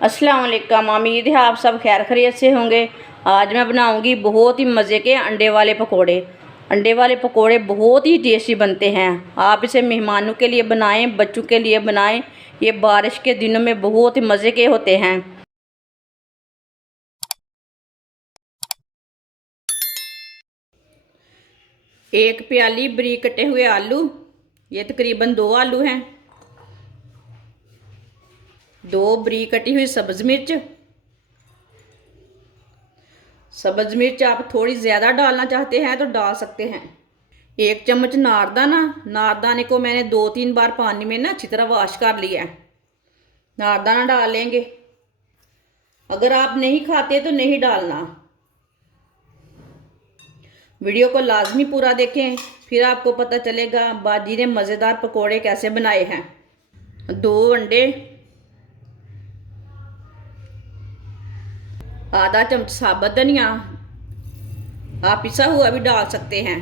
अस्सलाम वालेकुम। उम्मीद है आप सब खैर खैरियत से होंगे। आज मैं बनाऊंगी बहुत ही मज़े के अंडे वाले पकोड़े। अंडे वाले पकोड़े बहुत ही टेस्टी बनते हैं। आप इसे मेहमानों के लिए बनाएं, बच्चों के लिए बनाएं। ये बारिश के दिनों में बहुत ही मज़े के होते हैं। एक प्याली बारीक कटे हुए आलू, ये तकरीबन 2 आलू हैं। 2 बारीक कटी हुई सब्ज़ मिर्च। सब्ज़ मिर्च आप थोड़ी ज़्यादा डालना चाहते हैं तो डाल सकते हैं। 1 चम्मच नारदाना। नारदाने को मैंने 2-3 बार पानी में अच्छी तरह वॉश कर लिया है। नारदाना डाल लेंगे। अगर आप नहीं खाते तो नहीं डालना। वीडियो को लाजमी पूरा देखें, फिर आपको पता चलेगा बाजी ने मज़ेदार पकोड़े कैसे बनाए हैं। 2 अंडे, आधा चम्मच साबुत धनिया, आप पिसा हुआ भी डाल सकते हैं।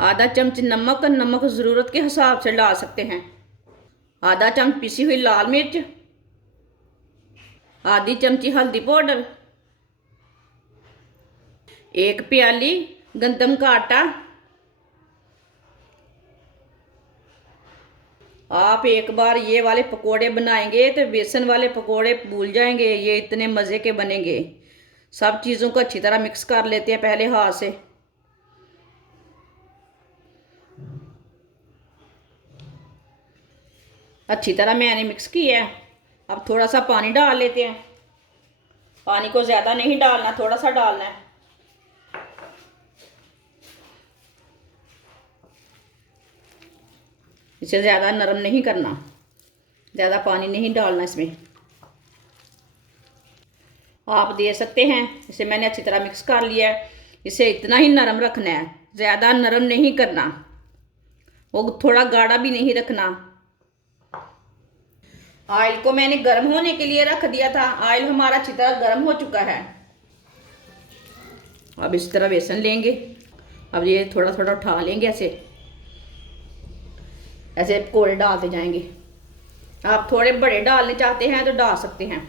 आधा चम्मच नमक, नमक ज़रूरत के हिसाब से डाल सकते हैं। आधा चम्मच पिसी हुई लाल मिर्च, आधी चमची हल्दी पाउडर, 1 प्याली गंदम का आटा। आप एक बार ये वाले पकोड़े बनाएंगे तो बेसन वाले पकोड़े भूल जाएंगे, ये इतने मज़े के बनेंगे। सब चीज़ों को अच्छी तरह मिक्स कर लेते हैं पहले हाथ से। अच्छी तरह मैंने मिक्स किया है। अब थोड़ा सा पानी डाल लेते हैं। पानी को ज़्यादा नहीं डालना, थोड़ा सा डालना है। इसे ज़्यादा नरम नहीं करना, ज़्यादा पानी नहीं डालना इसमें। आप दे सकते हैं। इसे मैंने अच्छी तरह मिक्स कर लिया है। इसे इतना ही नरम रखना है, ज़्यादा नरम नहीं करना, वो थोड़ा गाढ़ा भी नहीं रखना। ऑयल को मैंने गर्म होने के लिए रख दिया था। ऑयल हमारा अच्छी तरह गर्म हो चुका है। अब इस तरह बेसन लेंगे। अब ये थोड़ा थोड़ा उठा लेंगे, ऐसे ऐसे पकौड़े डालते जाएंगे। आप थोड़े बड़े डालने चाहते हैं तो डाल सकते हैं।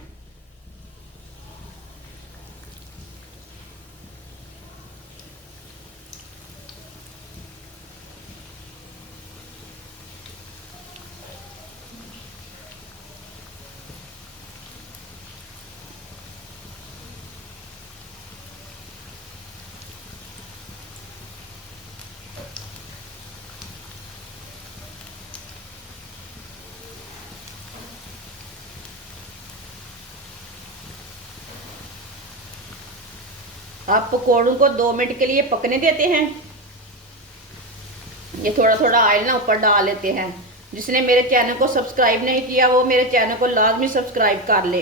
आप पकौड़ों को 2 मिनट के लिए पकने देते हैं। ये थोड़ा थोड़ा ऑयल ना ऊपर डाल लेते हैं। जिसने मेरे चैनल को सब्सक्राइब नहीं किया वो मेरे चैनल को लाजमी सब्सक्राइब कर ले।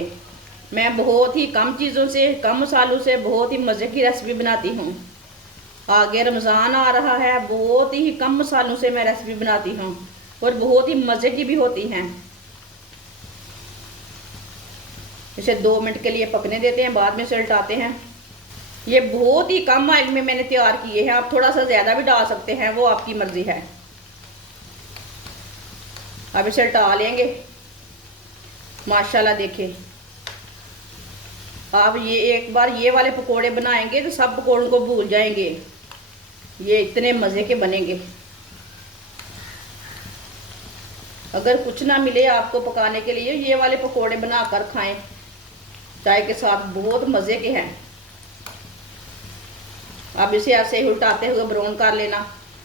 मैं बहुत ही कम चीज़ों से, कम मसालों से बहुत ही मज़े की रेसिपी बनाती हूँ। आगे रमज़ान आ रहा है, बहुत ही कम मसालों से मैं रेसिपी बनाती हूँ और बहुत ही मज़े की भी होती हैं। इसे 2 मिनट के लिए पकने देते हैं, बाद में इसे उल्टाते हैं। ये बहुत ही कम ऑयल में मैंने तैयार किए हैं। आप थोड़ा सा ज़्यादा भी डाल सकते हैं, वो आपकी मर्ज़ी है। अब इसे उल्टा लेंगे। माशाल्लाह देखें, आप ये एक बार ये वाले पकोड़े बनाएंगे तो सब पकोड़ों को भूल जाएंगे। ये इतने मज़े के बनेंगे। अगर कुछ ना मिले आपको पकाने के लिए, ये वाले पकोड़े बनाकर खाएं चाय के साथ, बहुत मज़े के हैं। अब इसे ऐसे ही उल्टाते हुए ब्राउन कर लेना।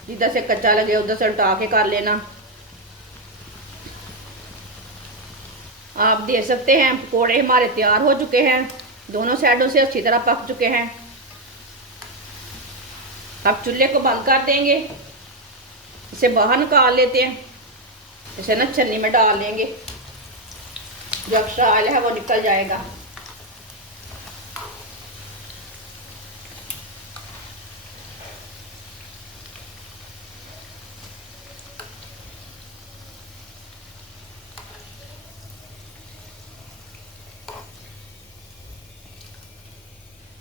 जिधर से कच्चा लगे उधर से उल्टा के कर लेना। आप देख सकते हैं पकोड़े हमारे तैयार हो चुके हैं। दोनों साइडों से अच्छी तरह पक चुके हैं। अब चूल्हे को बंद कर देंगे। इसे बाहर निकाल लेते हैं। इसे छन्नी में डाल लेंगे, जो एक्स्ट्रा ऑयल है वो निकल जाएगा।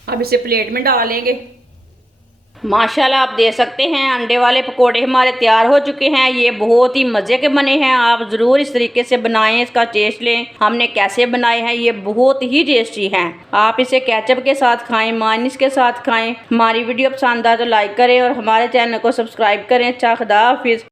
अब इसे प्लेट में डाल लेंगे। माशाल्लाह आप देख सकते हैं अंडे वाले पकोड़े हमारे तैयार हो चुके हैं। ये बहुत ही मज़े के बने हैं। आप ज़रूर इस तरीके से बनाएं, इसका टेस्ट लें। हमने कैसे बनाए हैं, ये बहुत ही टेस्टी हैं। आप इसे केचप के साथ खाएं, मायोनीज के साथ खाएं। हमारी वीडियो पसंद आए तो लाइक करें और हमारे चैनल को सब्सक्राइब करें। अच्छा, खुदा हाफिज़।